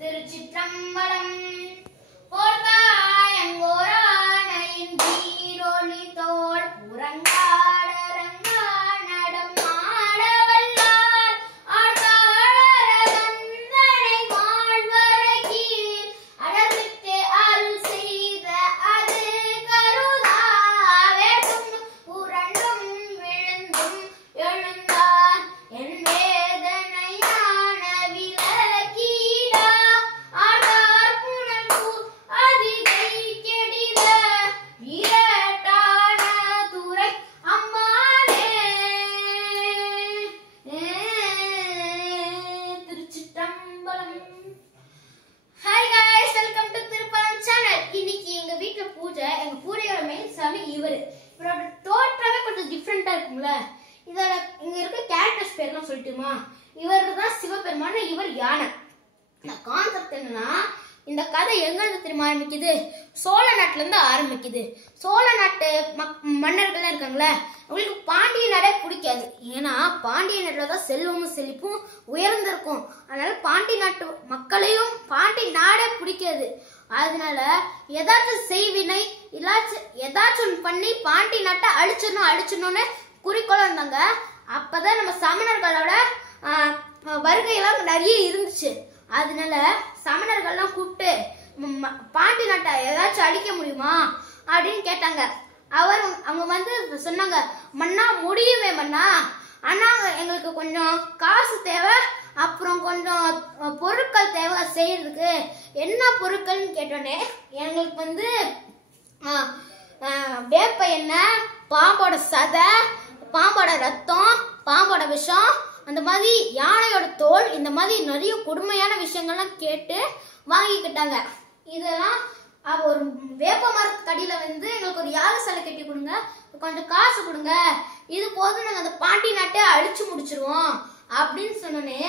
திருச்சிற்றம்பலம் போர்த்தாயங்கோரானையின் தீரொளி தோள் புறங்காடரங்கா நடம் ஆடவல்லார் ஆழ்த்தாழகந்தனை மாழ்வரை கீழ் அடர்விட்டு அருள் செய்த அது கருதாவேடும் புரண்டும் விழுந்தும் எழுந்தான் என் வேதனையான விலக்கீடா ஆடார் புனல் அதிகை கெடித வீரட்டான துறை அம்மானே. திருச்சிற்றம்பலம். Hi guys, welcome to Thirupparam channel. இன்னைக்கு எங்க வீட்ல பூஜை. எங்க பூஜையோட மெயின் சாமி இவரோட தோற்றமே கொஞ்சம் டிஃபரெண்டா இருக்கும்ல. இதோட இங்க இருக்க கேரக்டர்ஸ் பேர்லாம் சொல்லட்டுமா? இவர் தான் சிவபெருமான, இவர் யானை. இந்த கான்செப்ட் என்னன்னா, இந்த கதை எங்க இருந்து தெரியுமா ஆரம்பிக்குது? சோழ நாட்டுல இருந்து ஆரம்பிக்குது. சோழ நாட்டு மன்னர்கள் இருக்காங்களே, அவங்களுக்கு பாண்டிய நாடே பிடிக்காது. ஏன்னா பாண்டிய நாட்டுல தான் செல்வமும் செழிப்பும் உயர்ந்திருக்கும். அதனால பாண்டிய நாட்டு மக்களையும் பாண்டிய நாடே பிடிக்காது. அதனால ஏதாச்சும் செய்வினை ஏதாச்சும் பண்ணி பாண்டிய நாட்டை அழிச்சிடணும்னு குறிக்கோளம் இருந்தாங்க. அப்பதான் நம்ம சமணர்களோட வருகையெல்லாம் நிறைய இருந்துச்சு. அதனால சமணர்கள்லாம் கூப்பிட்டு பாண்டி நாட்டை ஏதாச்சும் அழிக்க முடியுமா அப்படின்னு கேட்டாங்க. அவங்க வந்து சொன்னாங்க, மன்னா முடியுமே மன்னா, ஆனா எங்களுக்கு கொஞ்சம் காசு தேவை, அப்புறம் கொஞ்சம் பொருட்கள் தேவை செய்யறதுக்கு. என்ன பொருட்கள்னு கேட்டோன்னே எங்களுக்கு வந்து வேப்ப எண்ணெய், பாம்போட சதை, பாம்போட ரத்தம், பாம்போட விஷம், அந்த மாதிரி யானையோட தோல், இந்த மாதிரி நிறைய கொடுமையான விஷயங்கள்லாம் கேட்டு வாங்கிக்கிட்டாங்க. இதெல்லாம் ஒரு வேப்ப மரத்துக்கு அடியில வந்து எங்களுக்கு ஒரு யாகசாலை கட்டி கொடுங்க, கொஞ்சம் காசு கொடுங்க, இது போதும், நாங்கள் அந்த பாண்டி நாட்டை அழிச்சு முடிச்சிருவோம் அப்படின்னு சொன்னோன்னே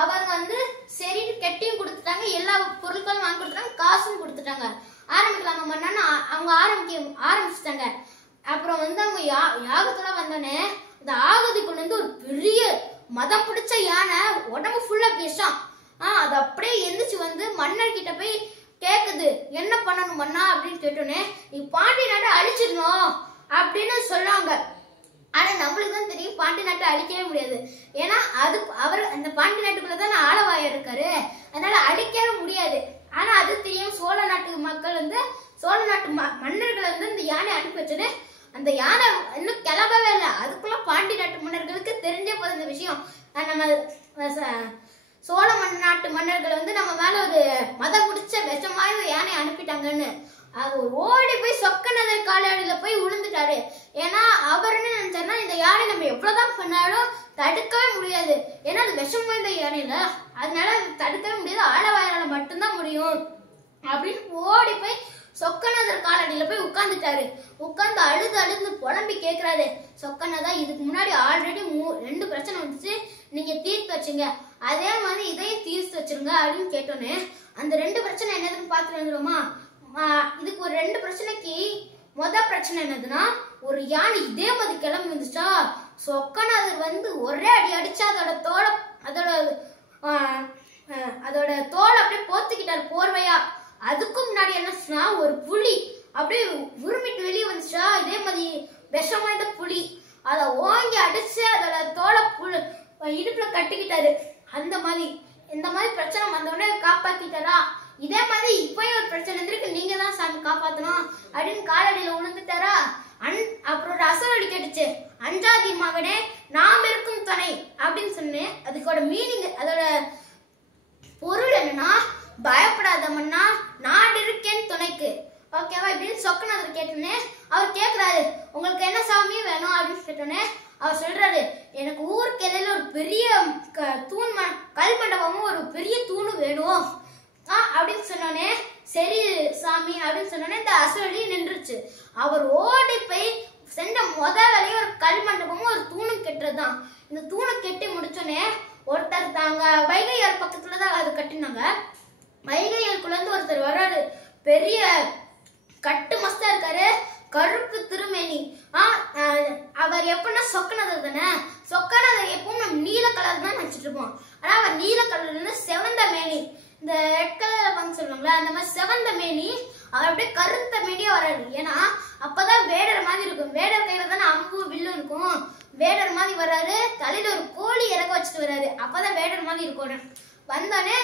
அவங்க வந்து சரின்னு கெட்டியும் கொடுத்துட்டாங்க, எல்லா பொருட்களும் வாங்கி கொடுத்துட்டாங்க, காசும் கொடுத்துட்டாங்க. ஆரம்பிக்கலாமா மன்னா? அவங்க ஆரம்பிச்சுட்டாங்க. அப்புறம் வந்து அவங்க யாகத்துல வந்தோடனே இந்த ஆகதிக்குள்ள இருந்து ஒரு பெரிய மதம் பிடிச்ச யானை, உடம்பு ஃபுல்லா விஷம். அது அப்படியே எந்திரிச்சு வந்து மன்னர் கிட்ட போய் கேக்குது, என்ன பண்ணணும் மன்னா அப்படின்னு கேட்டோன்னே, நீ பாண்டி நாட்டை அழிச்சிடணும் அப்படின்னு சொல்றாங்க. ஆனா நம்மளுக்கு தான் தெரியும் பாண்டி நாட்டை அழிக்கவே முடியாது. ஏன்னா அவர் அந்த பாண்டி நாட்டுக்குள்ளதான் ஆளவாயா இருக்காரு, அதனால அழிக்கவே முடியாது. ஆனா அது தெரியும் சோழ நாட்டு மக்கள் வந்து, சோழ நாட்டு மன்னர்கள் வந்து இந்த யானை அனுப்பி வச்சுன்னு, அந்த யானை இன்னும் கிளம்பவே இல்லை. அதுக்குள்ள பாண்டி நாட்டு மன்னர்களுக்கு தெரிஞ்சே போது இந்த விஷயம். நம்ம சோழ நாட்டு மன்னர்கள் வந்து நம்ம மேல ஒரு மதம் பிடிச்ச விஷமாய் யானை அனுப்பிட்டாங்கன்னு. அது ஓடி போய் சொக்கநதர் காலடியில போய் விழுந்துட்டாரு. ஏன்னா அவர் என்ன நினைச்சாருன்னா, இந்த யானை நம்ம எவ்வளவுதான் பண்ணாலும் தடுக்கவே முடியாது, ஏன்னா அது விஷம் வாய்ந்த யானைல, அதனால தடுக்கவே முடியாது, ஆளவாயால மட்டும்தான் முடியும் அப்படின்னு ஓடி போய் சொக்கநாதர் காலடியில போய் உட்கார்ந்துட்டாரு. உட்கார்ந்து அழுது புலம்பி கேட்கிறாரு, சொக்கநாதா, இதுக்கு முன்னாடி ஆல்ரெடி 2 பிரச்சனை வந்துச்சு, நீங்க தீர்த்து வச்சுங்க, அதே மாதிரி இதையும் தீர்த்து வச்சிருங்க அப்படின்னு கேட்டோன்னே, அந்த 2 பிரச்சனை என்னதுன்னு பார்த்துட்டு வந்துருமா? இதுக்கு ஒரு 2 பிரச்சனைக்கு பிரச்சனை என்னதுன்னா, ஒரு யானை இதே மாதிரி கிளம்பி வந்துச்சா, சொக்கநாதர் வந்து ஒரே அடி அடிச்சா அதோட தோலை அப்படியே போத்துக்கிட்டாரு போர்வையா. அதுக்கும் முன்னாடி என்ன சொன்னா, ஒரு புலி அப்படியே உருமிட்டு வெளியே வந்துச்சா, இதே மாதிரி விஷம் வாய்ந்த புலி, அதை ஓங்கி அடிச்சு அதோட தோலை இடுப்புல கட்டிக்கிட்டாரு. அந்த மாதிரி இந்த மாதிரி பிரச்சனை வந்தோடனே காப்பாத்திட்டாரா. இதே மாதிரி இப்பயும் ஒரு பிரச்சனை இருக்கு, நீங்க தான் சாமி காப்பாத்தணும் அப்படின்னு காலடியில விழுந்துட்டாரா. அப்புறம் ஒரு அசரடி கேட்டுச்சு, அஞ்சாதி மகனே நாம் இருக்கும் துணை அப்படின்னு சொன்னேன். அதுக்கோட மீனிங், அதோட பொருள் என்னன்னா, பயப்படாத மன்னா, நான் இருக்கேன் துணைக்கு, ஓகேவா இப்படின்னு சொக்கநாதர் கேட்டோன்னே அவர் கேட்கிறாரு, உங்களுக்கு என்ன சாமி வேணும் அப்படின்னு கேட்டோன்னே அவர் சொல்றாரு, எனக்கு ஊருக்கு இடையில ஒரு பெரிய கல் மண்டபமும் ஒரு பெரிய தூணும் வேணும் அப்படின்னு சொன்னோன்னே, சரி சாமி அப்படின்னு சொன்னோன்னே இந்த அசுரடி நின்றுச்சு. அவர் ஓடி போய் சென்ற வேலையும் ஒரு கல் மண்டபமும் ஒரு தூணும் கெட்டுறதுதான். இந்த தூணை கெட்டி முடிச்சோன்னே ஒருத்தர் தாங்க வைகையார் பக்கத்துலதான் அது கட்டினாங்க. வைகையாருக்குள்ள இருந்து ஒருத்தர் வர்றாரு, பெரிய கட்டு மஸ்தா இருக்காரு, கருப்பு திருமேனி. அவர் எப்படின்னா சொக்கநாதர் தானே, சொக்கநாதர் எப்பவும் நம்ம நீல கலர் தான் நினைச்சிட்டு இருப்போம். ஆனா அவர் நீல கலர்ல செவந்த மேனி. இந்த ரெட் வச்சுக்கோங்களேன். அந்த மாதிரி செவந்த மேனி அவர் அப்படியே கருத்த மேனியா வராரு. ஏன்னா அப்பதான் வேடர் மாதிரி இருக்கும். வேடர் கையில தானே அம்பு வில்லு இருக்கும். வேடர் மாதிரி வர்றாரு. தலையில ஒரு கோழி இறக்க வச்சுட்டு வர்றாரு. அப்பதான் வேடர் மாதிரி இருக்கும். வந்தானே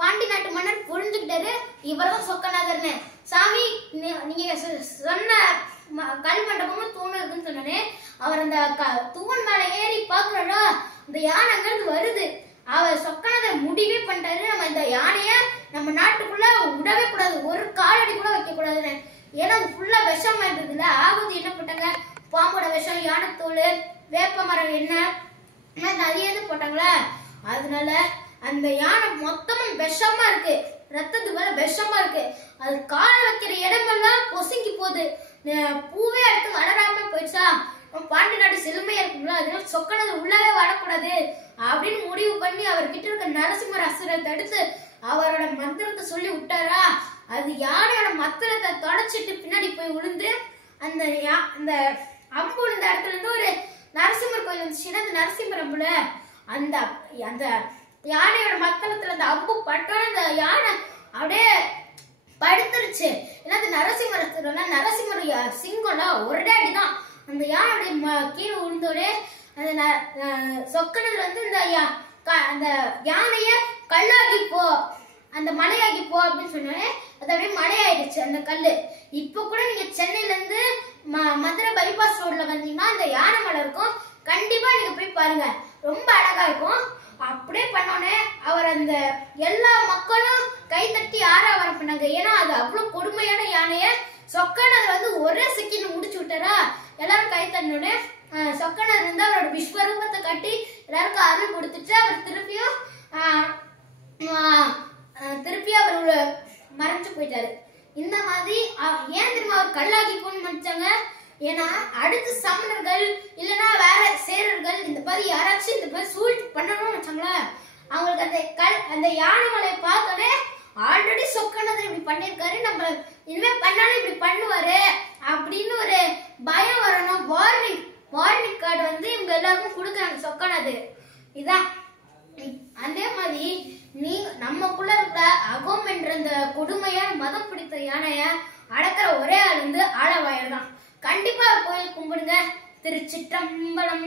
பாண்டி நாட்டு மன்னர் புரிஞ்சுக்கிட்டாரு, இவர்தான் சொக்கநாதர்னு. சாமி நீங்க சொன்ன கல் மண்டபமும் தூண் இருக்குன்னு சொன்னானே, அவர் அந்த தூண் மேல ஏறி பாக்குறாரா, இந்த யானை அங்கிருந்து வருது. அவர் சொக்கநாதர் முடிவே பண்ணிட்டாரு, நம்ம இந்த யானைய நம்ம நாட்டுக்குள்ள விடவே கூடாது, ஒரு காலடி கூட வைக்க கூடாதுன்னு. ஏன்னா ஃபுல்லா விஷம் இருந்ததுல. ஆகுது என்ன போட்டாங்க, பாம்போட விஷம், யானைத்தோல், வேப்ப மரம் எண்ணெய் நிறைய இது போட்டாங்களா. அதனால அந்த யானை மொத்தமும் விஷமா இருக்கு, ரத்தத்து மேல விஷமா இருக்கு. அது கால வைக்கிற இடமெல்லாம் பொசுங்கி போகுது. பூவே அடுத்து வளராம போயிடுச்சா. பாண்டி நாடு செழுமையா இருக்குங்களா, அதனால சொக்கநாதர் உள்ளவே வரக்கூடாது அப்படின்னு முடிவு பண்ணி அவர்கிட்ட இருக்க நரசிம்மர் அசுரை தடுத்து அவரோட மந்திரத்தை சொல்லி விட்டாரா. அது யானையோட மந்திரத்தை தொடச்சிட்டு பின்னாடி போய் விழுந்து அந்த அம்பு இந்த இடத்துல இருந்து ஒரு நரசிம்மர் கோயில் வந்துச்சுன்னா, அந்த நரசிம்மர் அம்புல அந்த அந்த யானையோட மத்தளத்துல அந்த அம்பு பட்டோட அந்த யானை அப்படியே படுத்துருச்சு. ஏன்னா அந்த நரசிம்மர் சிங்கம்னா ஒரே அடிதான் அந்த யானை அப்படியே கீழே விழுந்தோடே அந்த சொக்கநாதர் வந்து அந்த யானைய கல்லாகி போ, அந்த மலையாகி போ அப்படின்னு சொன்னோடனே அது அப்படியே மலையாயிடுச்சு அந்த கல்லு. இப்ப கூட நீங்க சென்னையில இருந்து மதுரை பைபாஸ் ரோட்ல வந்தீங்கன்னா அந்த யானை மலை இருக்கும், கண்டிப்பா நீங்க போய் பாருங்க, ரொம்ப அழகா இருக்கும். அப்படியே பண்ணோடனே அவர் அந்த எல்லா மக்களும் கை தட்டி ஆரவார பண்ணாங்க. ஏன்னா அது அவ்வளவு கொடுமையான யானைய சொக்கநாதர் வந்து ஒரே செகண்ட் முடிச்சு விட்டாரா. எல்லாரும் கை தட்டினோடனே சொக்கநாதர் வந்து அவரோட விஸ்வரூபத்தை காட்டி எல்லாருக்கும் அருள் கொடுத்துட்டு அவர் திருப்பியும் அவர் மறைஞ்சு போயிட்டாரு. இந்த மாதிரி ஏன் தெரியுமா அவர் கல்லாகி போன்னு நினைச்சாங்க, ஏன்னா அடுத்து சமணர்கள் இல்லைன்னா வேற சேரர்கள் இந்த மாதிரி யாராச்சும் இந்த மாதிரி சூழ்ச்சி பண்ணணும்னு வச்சாங்களா, அவங்களுக்கு அந்த யானை மலையை பார்த்தோன்னே ஆல்ரெடி சொக்கநாதர் இப்படி பண்ணிருக்காரு, நம்ம இனிமே பண்ணாலும் இப்படி பண்ணுவாரு அப்படின்னு ஒரு பயம் வரணும். வார்னிங் கார்டு வந்து இவங்க எல்லாருக்கும் கொடுக்குறாங்க சொக்கநாதர். இதான் அதே மாதிரி நமக்குள்ள இருக்கிற அகம் என்ற அந்த கொடுமையான மதம் பிடித்த யானைய அடக்கிற ஒரே ஆள் வந்து ஆளவாயர் தான். கண்டிப்பா கோயில் கும்பிடுங்க. திருச்சிற்றம்பலம்.